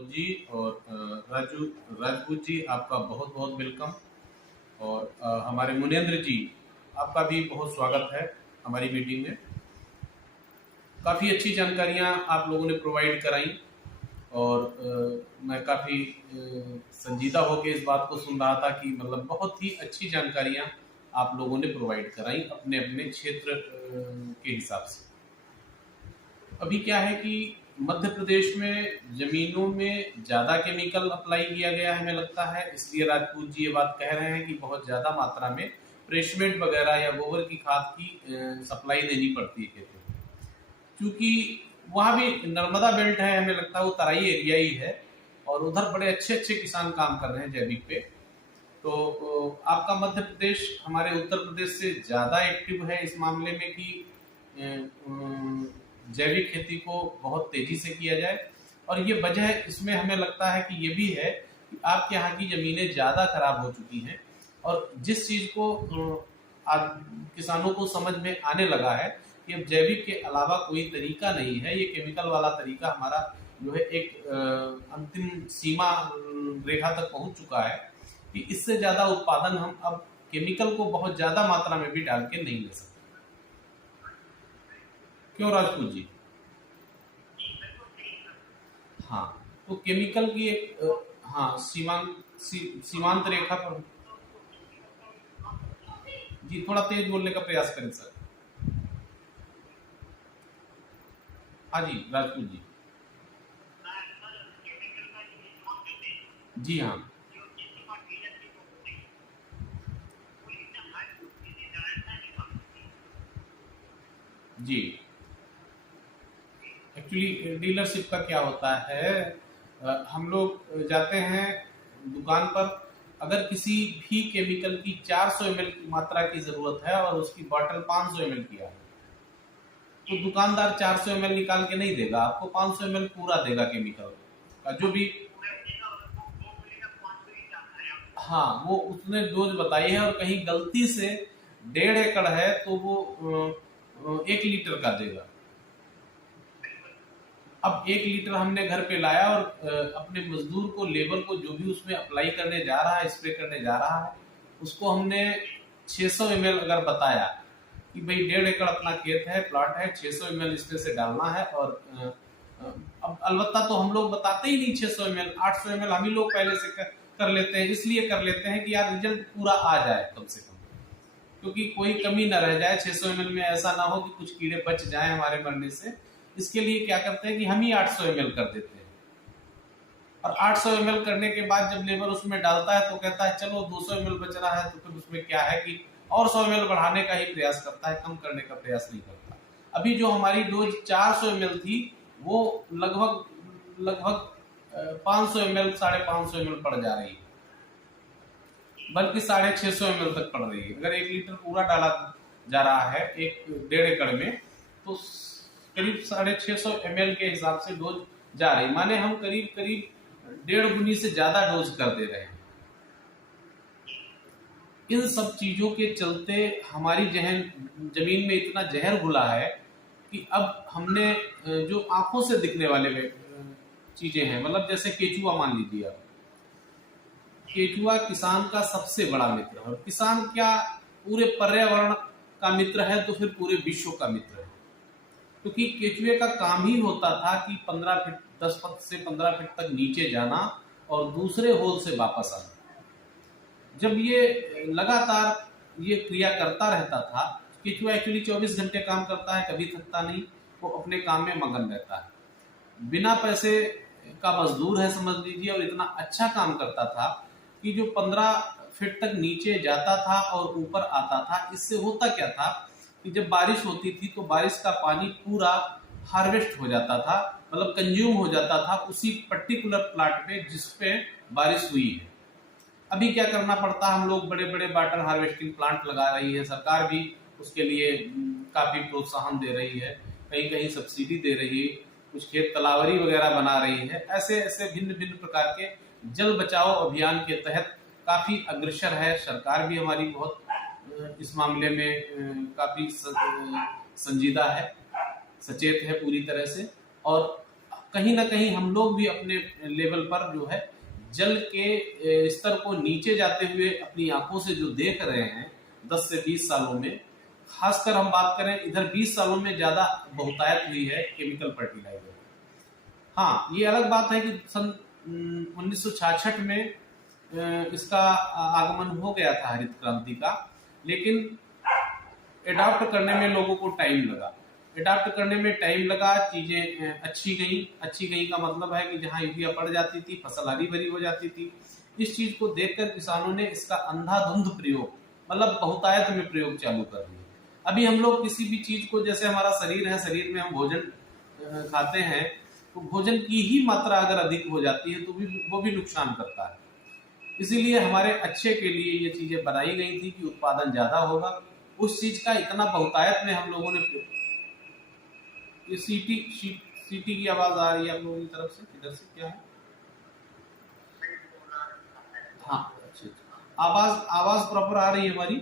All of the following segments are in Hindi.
प्रमोद जी और राजू राजपूत जी, आपका बहुत बहुत वेलकम। और हमारे मुनेंद्र जी, आपका भी बहुत स्वागत है हमारी मीटिंग में। काफ़ी अच्छी जानकारियां आप लोगों ने प्रोवाइड कराई और मैं काफ़ी संजीदा होकर इस बात को सुन रहा था कि मतलब बहुत ही अच्छी जानकारियां आप लोगों ने प्रोवाइड कराई अपने अपने क्षेत्र के हिसाब से। अभी क्या है कि मध्य प्रदेश में जमीनों में ज़्यादा केमिकल अप्लाई किया गया है, हमें लगता है, इसलिए राजपूत जी ये बात कह रहे हैं कि बहुत ज़्यादा मात्रा में प्रेशमेंट वगैरह या गोबर की खाद की सप्लाई देनी पड़ती है खेतों में। क्योंकि वहाँ भी नर्मदा बेल्ट है, हमें लगता है वो तराई एरिया ही है और उधर बड़े अच्छे अच्छे किसान काम कर रहे हैं जैविक पे। तो आपका मध्य प्रदेश हमारे उत्तर प्रदेश से ज़्यादा एक्टिव है इस मामले में कि जैविक खेती को बहुत तेजी से किया जाए। और ये वजह इसमें हमें लगता है कि ये भी है कि आपके यहाँ की ज़मीनें ज़्यादा खराब हो चुकी हैं और जिस चीज़ को आज किसानों को समझ में आने लगा है कि अब जैविक के अलावा कोई तरीका नहीं है, ये केमिकल वाला तरीका हमारा जो है एक अंतिम सीमा रेखा तक पहुंच चुका है कि इससे ज़्यादा उत्पादन हम अब केमिकल को बहुत ज़्यादा मात्रा में भी डाल के नहीं ले सकते। क्यों राजपूत जी? हाँ, तो केमिकल की एक हाँ सीमांत रेखा पर। जी, थोड़ा तेज बोलने का प्रयास करें सर। हाँ जी राजपूत जी। जी हाँ जी। एक्चुअली डीलरशिप का क्या होता है, हम लोग जाते हैं दुकान पर, अगर किसी भी केमिकल की 400 ml की मात्रा की जरूरत है और उसकी बॉटल 500 ml की है, तो दुकानदार 400 ml निकाल के नहीं देगा आपको, 500 ml पूरा देगा केमिकल का जो भी। हाँ, वो उसने डोज बताई है और कहीं गलती से 1.5 एकड़ है तो वो 1 लीटर का देगा। अब 1 लीटर हमने घर पे लाया और अपने मजदूर को, लेबर को, जो भी उसमें अप्लाई करने जा रहा है, स्प्रे करने जा रहा है, उसको हमने 600 ml अगर बताया कि भाई 1.5 एकड़ अपना खेत है, प्लॉट है, 600 ml इसमें से डालना है। और अब अलबत्ता तो हम लोग बताते ही नहीं 600 ml, 800 ml हम ही लोग पहले से कर लेते हैं। इसलिए कर लेते हैं कि यार रिजल्ट पूरा आ जाए कम से कम, क्योंकि कोई कमी ना रह जाए 600 ml में, ऐसा ना हो कि कुछ कीड़े बच जाए हमारे मरने से। इसके लिए क्या करते हैं कि हम ही 800 ml कर देते हैं और 800 ml करने के बाद जब लेबर उसमें डालता है तो कहता है चलो 200 ml बच रहा है, तो फिर उसमें क्या है कि और 100 ml बढ़ाने का ही प्रयास करता है, कम करने का प्रयास नहीं करता। अभी जो हमारी डोज 400 ml थी वो लगभग 500 ml, 550 ml पड़ जा रही है, बल्कि 650 ml तक पड़ रही है। अगर 1 लीटर पूरा डाला जा रहा है 1.5 एकड़ में, तो करीब 650 ml के हिसाब से डोज जा रही, माने हम करीब 1.5 गुनी से ज्यादा डोज कर दे रहे हैं। इन सब चीजों के चलते हमारी जमीन में इतना जहर घुला है कि अब हमने जो आंखों से दिखने वाले चीजें हैं, मतलब जैसे केचुआ मान लीजिए आप, केचुआ किसान का सबसे बड़ा मित्र है। और किसान क्या, पूरे पर्यावरण का मित्र है तो फिर पूरे विश्व का मित्र है, क्योंकि केचुए का काम ही होता था कि 15 फीट 10 फीट से 15 फीट तक नीचे जाना और दूसरे होल से वापस आना। जब ये लगातार ये क्रिया करता रहता था, केचुआ एक्चुअली 24 घंटे काम करता है, कभी थकता नहीं, वो अपने काम में मगन रहता है, बिना पैसे का मजदूर है समझ लीजिए, और इतना अच्छा काम करता था कि जो 15 फीट तक नीचे जाता था और ऊपर आता था। इससे होता क्या था कि जब बारिश होती थी तो बारिश का पानी पूरा हार्वेस्ट हो जाता था, मतलब कंज्यूम हो जाता था उसी पर्टिकुलर प्लाट पे जिस पे बारिश हुई है। अभी क्या करना पड़ता है, हम लोग बड़े बड़े वाटर हार्वेस्टिंग प्लांट लगा रही है, सरकार भी उसके लिए काफी प्रोत्साहन दे रही है, कहीं कहीं सब्सिडी दे रही है, कुछ खेत तालावरी वगैरह बना रही है। ऐसे ऐसे भिन्न भिन्न प्रकार के जल बचाओ अभियान के तहत काफी अग्रसर है सरकार भी हमारी, बहुत इस मामले में काफी संजीदा है, सचेत है पूरी तरह से। और कहीं ना कहीं हम लोग भी अपने लेवल पर जो है जल के स्तर को नीचे जाते हुए अपनी आंखों से जो देख रहे हैं 10 से 20 सालों में, खासकर हम बात करें इधर 20 सालों में ज्यादा बहुतायत हुई है केमिकल फर्टिलाइजर। हाँ, ये अलग बात है कि सन 1966 में इसका आगमन हो गया था हरित क्रांति का, लेकिन एडॉप्ट करने में लोगों को टाइम लगा। एडॉप्ट करने में टाइम लगा, चीजें अच्छी गई का मतलब है कि जहां यूरिया पड़ जाती थी फसल हरी भरी हो जाती थी। इस चीज को देखकर किसानों ने इसका अंधाधुंध प्रयोग, मतलब बहुतायत में प्रयोग चालू कर दिया। अभी हम लोग किसी भी चीज को, जैसे हमारा शरीर है, शरीर में हम भोजन खाते हैं, तो भोजन की ही मात्रा अगर अधिक हो जाती है तो वो भी नुकसान करता है। इसीलिए हमारे अच्छे के लिए ये चीजें बनाई गई थी कि उत्पादन ज्यादा होगा। उस चीज का इतना बहुतायत में हम लोगों ने, ये सीटी की आवाज आ रही है आप लोगों की तरफ से, इधर से क्या है? हाँ, अच्छा, आवाज प्रॉपर आ रही है हमारी?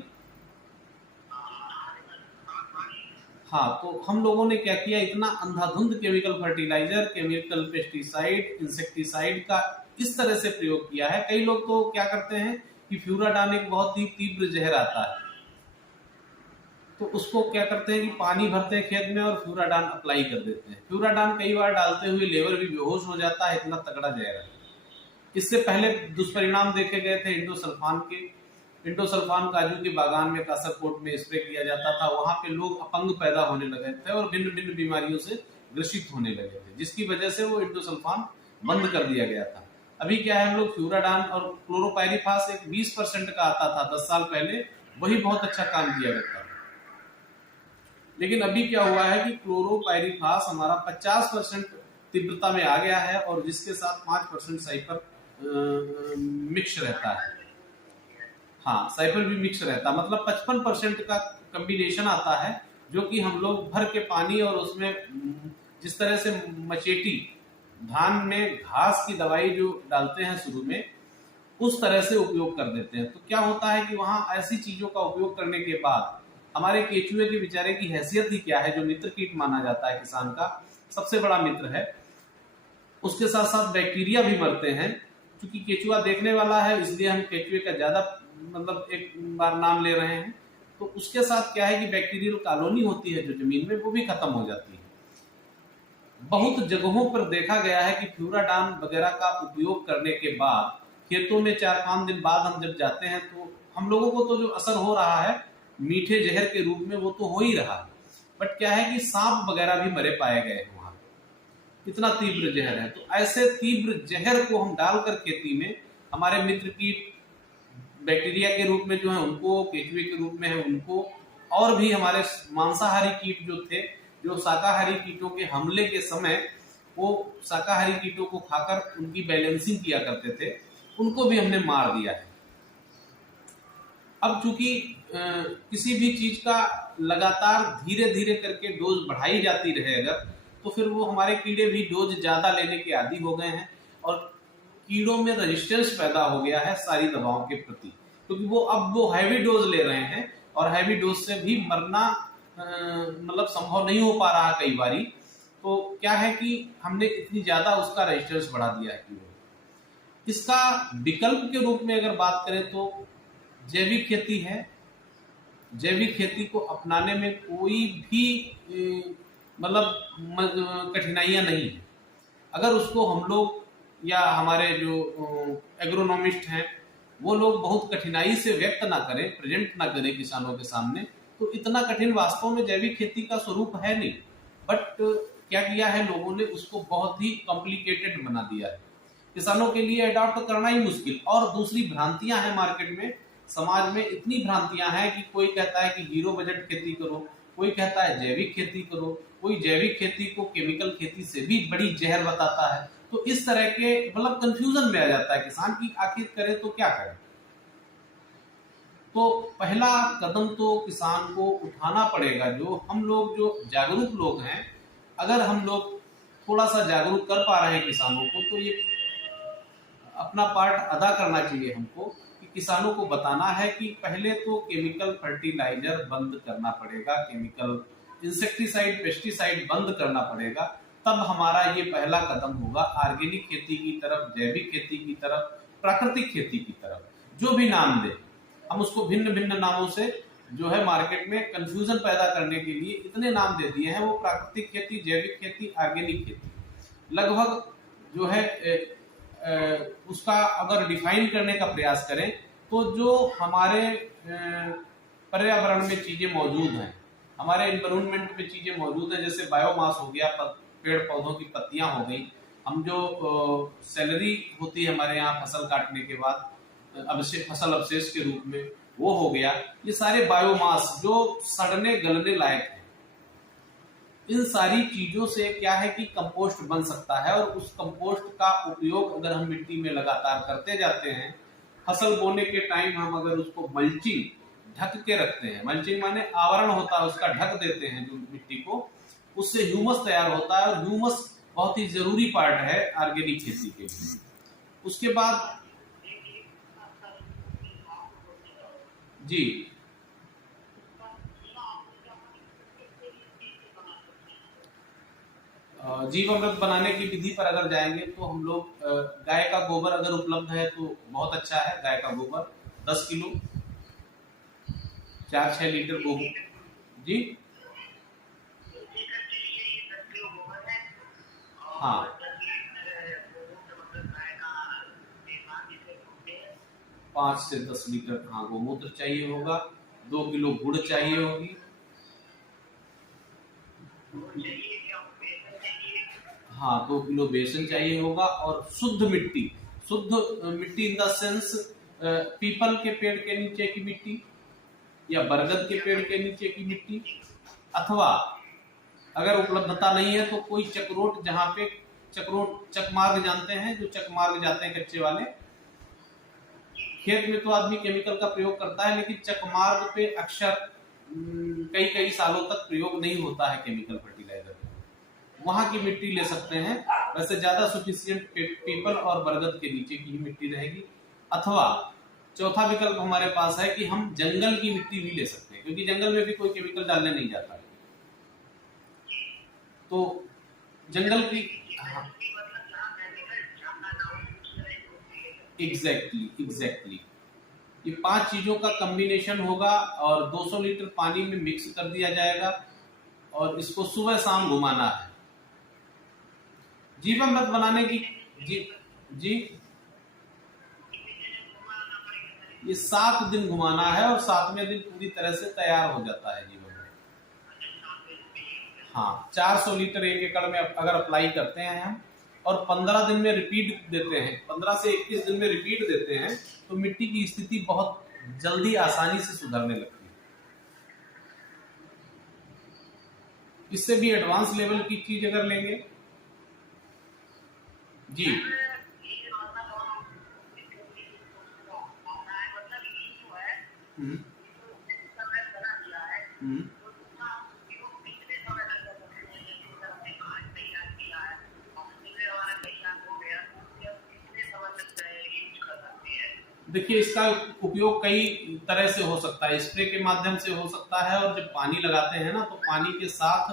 हाँ, तो हम लोगों ने क्या किया, इतना अंधाधुंध chemical fertilizer, chemical pesticide, insecticide का इस तरह से प्रयोग किया है। कई लोग तो क्या करते हैं कि फ्यूराडान एक बहुत ही तीव्र जहर आता है, तो उसको क्या करते हैं कि पानी भरते हैं खेत में और फ्यूराडान अप्लाई कर देते हैं। फ्यूराडान कई बार डालते हुए लेबर भी बेहोश हो जाता है, इतना तगड़ा जहर है। इससे पहले दुष्परिणाम देखे गए थे इंडोसल्फान के। इंडोसल्फान काजू के बागान में, कासरकोट में स्प्रे किया जाता था। वहां पे लोग अपंग पैदा होने लगे थे और भिन्न भिन्न बीमारियों से ग्रसित होने लगे थे, जिसकी वजह से वो इंडोसल्फान बंद कर दिया गया था। अभी क्या है, हम लोग फ्यूराडान और क्लोरोपाइरीफास एक 20% का आता था 10 साल पहले, वही बहुत अच्छा काम किया करता था। लेकिन अभी क्या हुआ है कि क्लोरोपाइरीफास हमारा 50% तीव्रता में आ गया है और जिसके साथ 5% साइपर मिक्स रहता है। हाँ, साइपर भी मिक्स रहता है, मतलब 55% का कॉम्बिनेशन आता है, जो कि हम लोग भर के पानी और उसमें जिस तरह से मचेटी धान में घास की दवाई जो डालते हैं शुरू में, उस तरह से उपयोग कर देते हैं। तो क्या होता है कि वहां ऐसी चीजों का उपयोग करने के बाद हमारे केचुए के बेचारे की हैसियत ही क्या है, जो मित्र कीट माना जाता है किसान का सबसे बड़ा मित्र है, उसके साथ साथ बैक्टीरिया भी मरते हैं। क्योंकि केचुआ देखने वाला है, इसलिए हम केचुए का ज्यादा मतलब एक बार नाम ले रहे हैं। तो उसके साथ क्या है कि बैक्टीरियल कॉलोनी होती है जो जमीन में, वो भी खत्म हो जाती है। बहुत जगहों पर देखा गया है कि फ्यूराडान वगैरह का उपयोग करने के बाद खेतों में 4-5 दिन बाद हम जब जाते हैं, तो हम लोगों को तो जो असर हो रहा है मीठे जहर के रूप में, वो तो हो ही रहा है, बट क्या है कि सांप वगैरह भी मरे पाए गए हैं वहां, इतना तीव्र जहर है। तो ऐसे तीव्र जहर को हम डालकर खेती में हमारे मित्र की बैक्टीरिया के रूप में जो है उनको, केचुए के रूप में है उनको, और भी हमारे मांसाहारी कीट जो थे, जो शाकाहारी कीटों के हमले के समय वो शाकाहारी कीटों को खाकर उनकी बैलेंसिंग किया करते थे, उनको भी हमने मार दिया है। अब चूंकि किसी भी चीज का लगातार धीरे धीरे करके डोज बढ़ाई जाती रहे अगर, तो फिर वो हमारे कीड़े भी डोज ज्यादा लेने के आदी हो गए हैं और कीड़ों में रेजिस्टेंस पैदा हो गया है सारी दवाओं के प्रति, क्योंकि वो हैवी डोज ले रहे हैं और हैवी डोज से भी मरना मतलब संभव नहीं हो पा रहा कई बारी। तो क्या है कि हमने इतनी ज्यादा उसका रेजिस्टेंस बढ़ा दिया है कीड़ों। इसका विकल्प के रूप में अगर बात करें तो जैविक खेती है। जैविक खेती को अपनाने में कोई भी मतलब कठिनाइयां नहीं है। अगर उसको हम लोग या हमारे जो एग्रोनॉमिस्ट हैं वो लोग बहुत कठिनाई से व्यक्त ना करें, प्रेजेंट ना करें किसानों के सामने, तो इतना कठिन वास्तव में जैविक खेती का स्वरूप है नहीं। बट क्या किया है लोगों ने, उसको बहुत ही कॉम्प्लिकेटेड बना दिया है, किसानों के लिए अडॉप्ट करना ही मुश्किल। और दूसरी भ्रांतियां हैं मार्केट में, समाज में इतनी भ्रांतियां हैं कि कोई कहता है कि जीरो बजट खेती करो, कोई कहता है जैविक खेती करो, कोई जैविक खेती को केमिकल खेती से भी बड़ी जहर बताता है। तो इस तरह के मतलब कंफ्यूजन में आ जाता है किसान की आखिर करे तो क्या करे। तो पहला कदम तो किसान को उठाना पड़ेगा, जो हम लोग जो जागरूक लोग हैं, अगर हम लोग थोड़ा सा जागरूक कर पा रहे हैं किसानों को, तो ये अपना पार्ट अदा करना चाहिए हमको कि किसानों को बताना है कि पहले तो केमिकल फर्टिलाइजर बंद करना पड़ेगा, केमिकल इंसेक्टिसाइड, पेस्टिसाइड बंद करना पड़ेगा, तब हमारा ये पहला कदम होगा ऑर्गेनिक खेती की तरफ, जैविक खेती की तरफ, प्राकृतिक खेती की तरफ। जो भी नाम दे, हम उसको भिन्न भिन्न नामों से जो है मार्केट में कंफ्यूजन पैदा करने के लिए इतने नाम दे दिए हैं। वो प्राकृतिक खेती, जैविक खेती, ऑर्गेनिक खेती, लगभग जो है उसका अगर डिफाइन करने का प्रयास करें तो जो हमारे पर्यावरण में चीजें मौजूद हैं, हमारे एनवायरमेंट में चीजें मौजूद हैं, जैसे बायोमास हो गया, पेड़ पौधों की पत्तियां हो गई, हम जो सैलरी होती है हमारे यहाँ फसल काटने के बाद फसल अवशेष के रूप में, वो हो गया। ये सारे बायोमास जो सड़ने गलने लायक है, इन सारी चीजों से क्या है कि कंपोस्ट बन सकता है। और उस कंपोस्ट का उपयोग अगर हम मिट्टी में लगातार करते जाते हैं, फसल बोने के टाइम हम अगर उसको मल्चिंग ढक के रखते हैं, मल्चिंग माने आवरण होता है उसका, ढक देते हैं जो मिट्टी को, उससे ह्यूमस तैयार होता है। और ह्यूमस बहुत ही जरूरी पार्ट है ऑर्गेनिक खेती के लिए। उसके बाद जी जीवामृत बनाने की विधि पर अगर जाएंगे तो हम लोग गाय का गोबर अगर उपलब्ध है तो बहुत अच्छा है। गाय का गोबर 10 किलो, 4-6 लीटर गोबर जी, हाँ 5 से 10 लीटर हाँ गोमूत्र चाहिए होगा। 2 किलो गुड़ चाहिए होगी, हाँ 2 किलो बेसन चाहिए होगा। और शुद्ध मिट्टी इन द सेंस पीपल के पेड़ के नीचे की मिट्टी या बरगद के पेड़ के नीचे की मिट्टी, अथवा अगर उपलब्धता नहीं है तो कोई चकरोट, जहाँ पे चकमार्ग जानते हैं, जो चकमार्ग जाते हैं कच्चे वाले, खेत में तो आदमी केमिकल का प्रयोग करता है, लेकिन चकमार्ग पे अक्सर कई सालों तक प्रयोग नहीं होता है केमिकल फर्टिलाइजर, वहां की मिट्टी ले सकते हैं। वैसे ज्यादा सफिशिएंट पीपल और बरगद के नीचे की मिट्टी रहेगी। अथवा चौथा विकल्प हमारे पास है कि हम जंगल की मिट्टी भी ले सकते हैं, क्योंकि जंगल में भी कोई केमिकल डालने नहीं जाता है। तो जंगल की एग्जैक्टली ये 5 चीजों का कॉम्बिनेशन होगा और 200 लीटर पानी में मिक्स कर दिया जाएगा और इसको सुबह शाम घुमाना है। जीवामृत बनाने की जी ये 7 दिन घुमाना है और 7वें दिन पूरी तरह से तैयार हो जाता है जीवामृत। हाँ 400 लीटर 1 एकड़ में अगर अप्लाई करते हैं हम और 15 दिन में रिपीट देते हैं, 15 से 21 दिन में रिपीट देते हैं, तो मिट्टी की स्थिति बहुत जल्दी आसानी से सुधरने लगती है। इससे भी एडवांस लेवल की चीज अगर लेंगे जी, देखिए इसका उपयोग कई तरह से हो सकता है, स्प्रे के माध्यम से हो सकता है, और जब पानी लगाते हैं ना तो पानी के साथ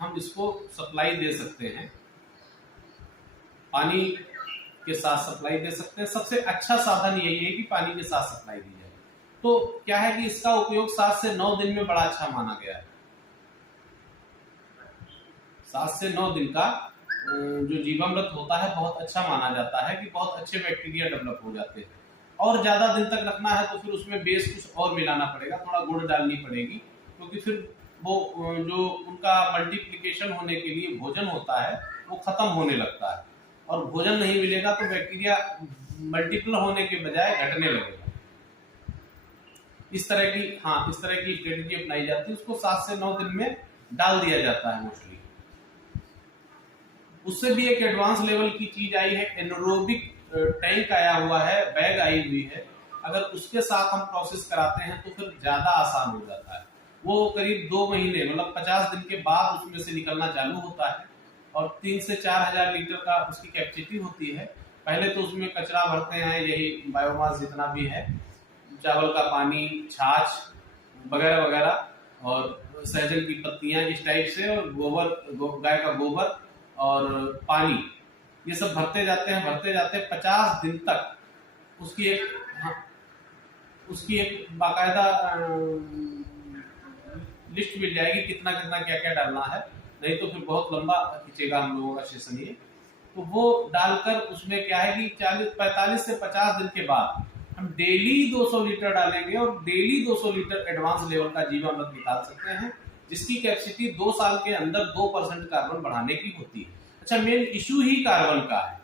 हम इसको सप्लाई दे सकते हैं, पानी के साथ सप्लाई दे सकते हैं। सबसे अच्छा साधन यही है कि पानी के साथ सप्लाई दी जाए। तो क्या है कि इसका उपयोग 7 से 9 दिन में बड़ा अच्छा माना गया है। 7 से 9 दिन का जो जीवामृत होता है बहुत अच्छा माना जाता है कि बहुत अच्छे बैक्टीरिया डेवलप हो जाते हैं। और ज्यादा दिन तक रखना है तो फिर उसमें बेस कुछ और मिलाना पड़ेगा, थोड़ा गुड़ डालनी पड़ेगी, क्योंकि फिर वो जो उनका मल्टीप्लिकेशन होने के लिए भोजन होता है वो खत्म होने लगता है, और भोजन नहीं मिलेगा तो बैक्टीरिया मल्टीपल होने के बजाय घटने लगेगा। इस तरह की स्ट्रेटेजी अपनाई जाती है। उसको 7 से 9 दिन में डाल दिया जाता है मोस्टली। उससे भी एक एडवांस लेवल की चीज आई है, एनरोबिक टैंक आया हुआ है, बैग आई हुई है। अगर उसके साथ हम प्रोसेस कराते हैं तो फिर ज्यादा आसान हो जाता है। वो करीब 2 महीने मतलब 50 दिन के बाद उसमें से निकलना चालू होता है और 3 से 4 हजार लीटर का उसकी कैपेसिटी होती है। पहले तो उसमें कचरा भरते हैं, यही बायोमास जितना भी है, चावल का पानी, छाछ वगैरह वगैरह और सहजन की पत्तियां इस टाइप से, और गोबर, गाय का गोबर और पानी, ये सब भरते जाते हैं 50 दिन तक उसकी एक, हाँ, उसकी एक बाकायदा लिस्ट मिल जाएगी कितना कितना क्या क्या डालना है, नहीं तो फिर बहुत लंबा खींचेगा हम लोगों का सेशन ये। तो वो डालकर उसमें क्या है कि 45 से 50 दिन के बाद हम डेली 200 लीटर डालेंगे और डेली 200 लीटर एडवांस लेवल का जीवामृत निकाल सकते हैं, जिसकी कैपेसिटी 2 साल के अंदर 2% कार्बन बढ़ाने की होती है। अच्छा, मेन इशू ही कार्बन का है,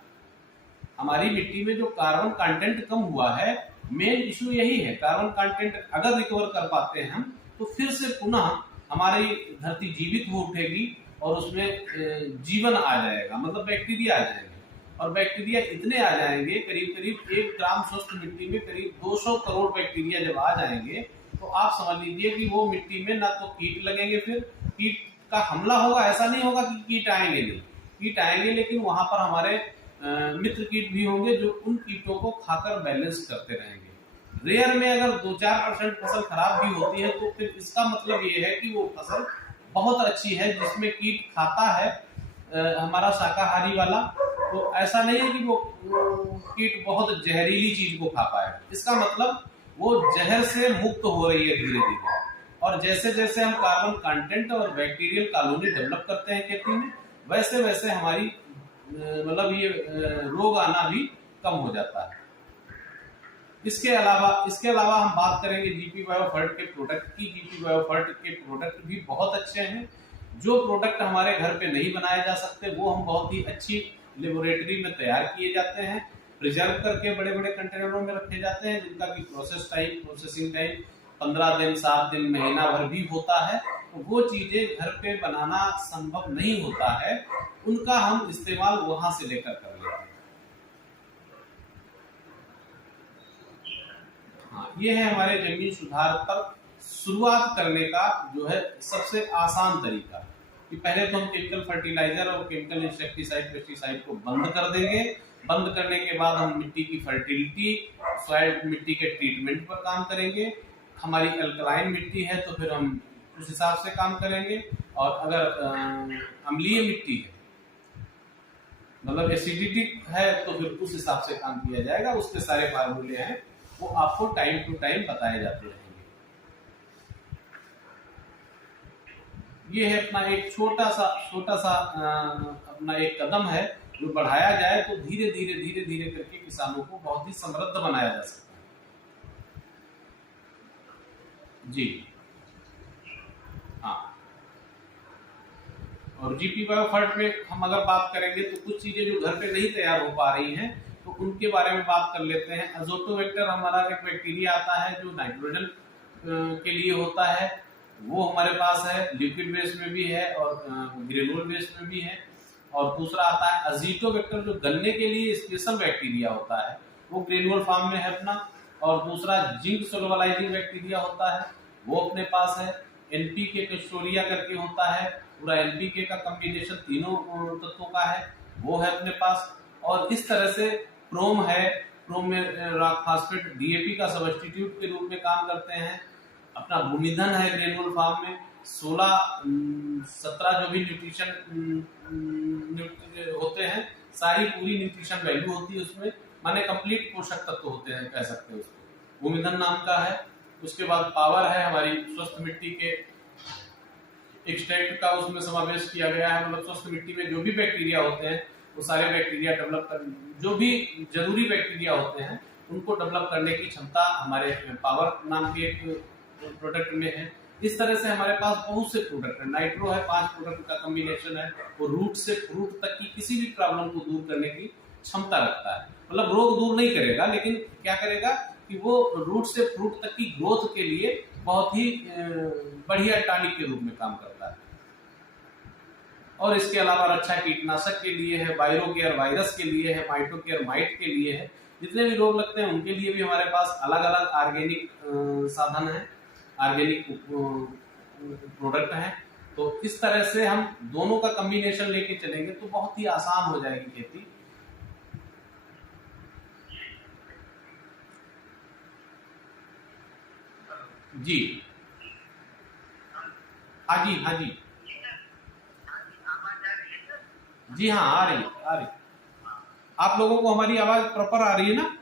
हमारी मिट्टी में जो कार्बन कंटेंट कम हुआ है, मेन इशू यही है। कार्बन कंटेंट अगर रिकवर कर पाते हैं हम, तो फिर से पुनः हमारी धरती जीवित हो उठेगी और उसमें जीवन आ जाएगा, मतलब बैक्टीरिया आ जाएंगे। और बैक्टीरिया इतने आ जाएंगे, करीब करीब 1 ग्राम स्वस्थ मिट्टी में करीब 200 करोड़ बैक्टीरिया जब आ जाएंगे, तो आप समझ लीजिए कि वो मिट्टी में ना तो कीट लगेंगे, फिर कीट का हमला होगा, ऐसा नहीं होगा कि कीट आएंगे नहीं, कीट आएंगे, लेकिन वहां पर हमारे मित्र कीट भी होंगे जो उन कीटों को खाकर बैलेंस करते रहेंगे। रेयर में अगर 2-4% फसल खराब भी होती है, तो फिर इसका मतलब ये है कि वो फसल बहुत अच्छी है, जिसमें कीट खाता है हमारा शाकाहारी वाला। तो ऐसा नहीं है कि वो कीट बहुत जहरीली चीज को खा पाए, इसका मतलब वो जहर से मुक्त हो रही है धीरे धीरे। और जैसे जैसे हम कार्बन कंटेंट और बैक्टीरियल कॉलोनी डेवलप करते हैं खेती में, वैसे वैसे हमारी मतलब ये रोग आना भी कम हो जाता है। इसके अलावा हम बात करेंगे जीपी बायोफर्ट के प्रोडक्ट की। जीपी बायोफर्ट के प्रोडक्ट भी बहुत अच्छे हैं। जो प्रोडक्ट हमारे घर पे नहीं बनाए जा सकते, वो हम बहुत ही अच्छी लेबोरेटरी में तैयार किए जाते हैं, प्रिजर्व करके बड़े बड़े कंटेनरों में रखे जाते हैं, जिनका भी प्रोसेसिंग टाइम 15 दिन, 7 दिन, महीना भर भी होता है। तो वो चीजें घर पे बनाना संभव नहीं होता है, उनका हम इस्तेमाल वहां से लेकर कर लेते हैं। हाँ, ये है हमारे जमीन सुधार पर शुरुआत करने का जो है सबसे आसान तरीका, कि पहले तो हम केमिकल फर्टिलाइजर और केमिकल इंसेक्टिसाइड पेस्टिसाइड को बंद कर देंगे। बंद करने के बाद हम मिट्टी की फर्टिलिटी, सॉइल मिट्टी के ट्रीटमेंट पर काम करेंगे। हमारी अल्कलाइन मिट्टी है तो फिर हम उस हिसाब से काम करेंगे, और अगर अम्लीय मिट्टी है, मतलब एसिडिटी है, तो फिर उस हिसाब से काम किया जाएगा। उसके सारे फार्मूले हैं, वो आपको टाइम टू टाइम बताए जाते रहेंगे। ये है अपना एक छोटा सा अपना एक कदम है, जो बढ़ाया जाए तो धीरे धीरे करके किसानों को बहुत ही समृद्ध बनाया जा सकता है। जी हाँ, और जीपी बायोफर्ट में हम अगर बात करेंगे तो कुछ चीजें जो घर पे नहीं तैयार हो पा रही हैं, तो उनके बारे में बात कर लेते हैं। अजोटोबैक्टर हमारा एक बैक्टीरिया आता है जो नाइट्रोजन के लिए होता है, वो हमारे पास है, लिक्विड बेस में भी है और ग्रेनुअल बेस में भी है। और दूसरा आता है अजीटोबैक्टर, जो गन्ने के लिए स्पेशल बैक्टीरिया होता है, वो ग्रेनुअल फॉर्म में है अपना। और दूसरा जिंक सोलबलाइजिंग बैक्टीरिया होता है, वो अपने पास है। एनपीके कैस्टोरिया करके होता है, पूरा एनपीके का कॉम्बिनेशन तीनों तत्वों का है, वो है अपने पास। और इस तरह से प्रोम है, प्रोम में रॉक फास्फेट डीएपी का सब्स्टिट्यूट के रूप में काम करते हैं। अपना भूमिधन है ग्रेनुअल फॉर्म में, 16-17 जो भी न्यूट्रिशन होते हैं, सारी पूरी न्यूट्रिशन वैल्यू होती है उसमें, माने कंप्लीट पोषक तत्व होते हैं, कह सकते हैं उसको, भूमिधन नाम का है। उसके बाद पावर है, हमारी स्वस्थ मिट्टी के एक्सट्रैक्ट का उसमें समावेश किया गया है, मतलब स्वस्थ मिट्टी में जो भी बैक्टीरिया होते हैं, वो सारे बैक्टीरिया डेवलप कर, जो भी जरूरी बैक्टीरिया होते हैं उनको डेवलप करने की क्षमता हमारे पावर नाम के एक प्रोडक्ट में है। इस तरह से हमारे पास बहुत से प्रोडक्ट है। नाइट्रो है, 5 प्रोडक्ट का कॉम्बिनेशन है, वो रूट से फ्रूट तक की किसी भी प्रॉब्लम को दूर करने की क्षमता रखता है। मतलब रोग दूर नहीं करेगा, लेकिन क्या करेगा कि वो रूट से फ्रूट तक की ग्रोथ के लिए बहुत ही बढ़िया टॉनिक के रूप में काम करता है। और इसके अलावा रक्षा कीटनाशक के लिए है, वायरोकेयर वायरस के लिए है, माइटोकेयर माइट के लिए है। जितने भी रोग लगते हैं उनके लिए भी हमारे पास अलग अलग ऑर्गेनिक साधन है, ऑर्गेनिक प्रोडक्ट हैं। तो इस तरह से हम दोनों का कॉम्बिनेशन लेके चलेंगे तो बहुत ही आसान हो जाएगी खेती। जी हाँ जी, हाँ जी, जी हाँ, आ रही है, आ रही है। आप लोगों को हमारी आवाज प्रॉपर आ रही है ना?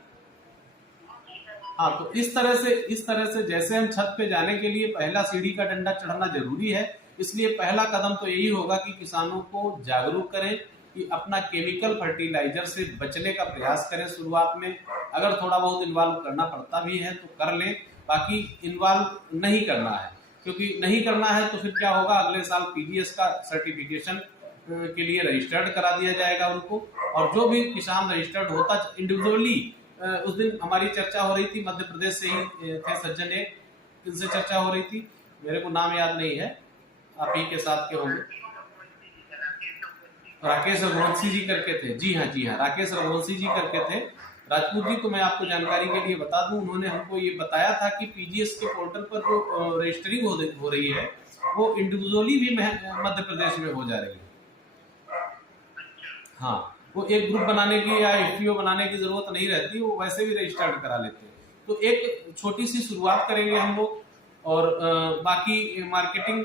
हाँ, तो इस तरह से जैसे हम छत पे जाने के लिए पहला सीढ़ी का डंडा चढ़ना जरूरी है, इसलिए पहला कदम तो यही होगा कि किसानों को जागरूक करें कि अपना केमिकल फर्टिलाइजर से बचने का प्रयास करें शुरुआत में। अगर थोड़ा बहुत इन्वॉल्व करना पड़ता भी है तो कर लें, बाकी इन्वॉल्व नहीं करना है, क्योंकि नहीं करना है तो फिर क्या होगा, अगले साल पीजीएस का सर्टिफिकेशन के लिए रजिस्टर्ड करा दिया जाएगा उनको। और जो भी किसान रजिस्टर्ड होता इंडिविजुअली, उस दिन हमारी चर्चा हो रही थी, मध्य प्रदेश से ही थे सज्जन, एक इनसे चर्चा हो रही थी, मेरे को नाम याद नहीं है, आप ही के साथ के होंगे, राकेश रघुवंशी जी करके थे। जी हाँ, जी हाँ, राकेश रघुवंशी जी करके थे राजपूत जी। तो मैं आपको जानकारी के लिए बता दूं, उन्होंने हमको ये बताया था कि पीजीएस के पोर्टल पर जो रजिस्टरिंग हो रही है वो इंडिविजुअली भी मध्य प्रदेश में हो जा रही है। हाँ, वो एक ग्रुप बनाने की या एफपीओ बनाने की जरूरत नहीं रहती, वो वैसे भी रजिस्टर्ड करा लेते हैं। तो एक छोटी सी शुरुआत करेंगे हम लोग, और बाकी मार्केटिंग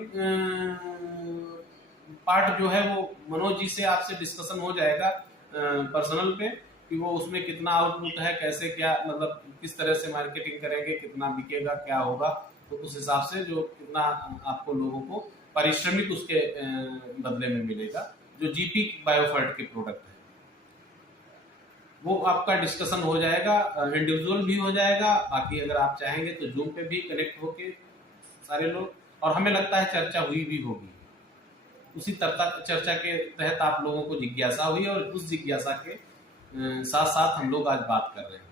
पार्ट जो है वो मनोज जी से आपसे डिस्कशन हो जाएगा पर्सनल पे, कि वो उसमें कितना आउटपुट है, कैसे क्या, मतलब किस तरह से मार्केटिंग करेंगे, कितना बिकेगा, क्या होगा। तो उस हिसाब से जो कितना आपको लोगों को पारिश्रमिक उसके बदले में मिलेगा, जो जीपी बायोफर्ट के प्रोडक्ट है, वो आपका डिस्कशन हो जाएगा, इंडिविजुअल भी हो जाएगा। बाकी अगर आप चाहेंगे तो जूम पे भी कनेक्ट होके सारे लोग, और हमें लगता है चर्चा हुई भी होगी, उसी चर्चा के तहत आप लोगों को जिज्ञासा हुई, और उस जिज्ञासा के साथ साथ हम लोग आज बात कर रहे हैं।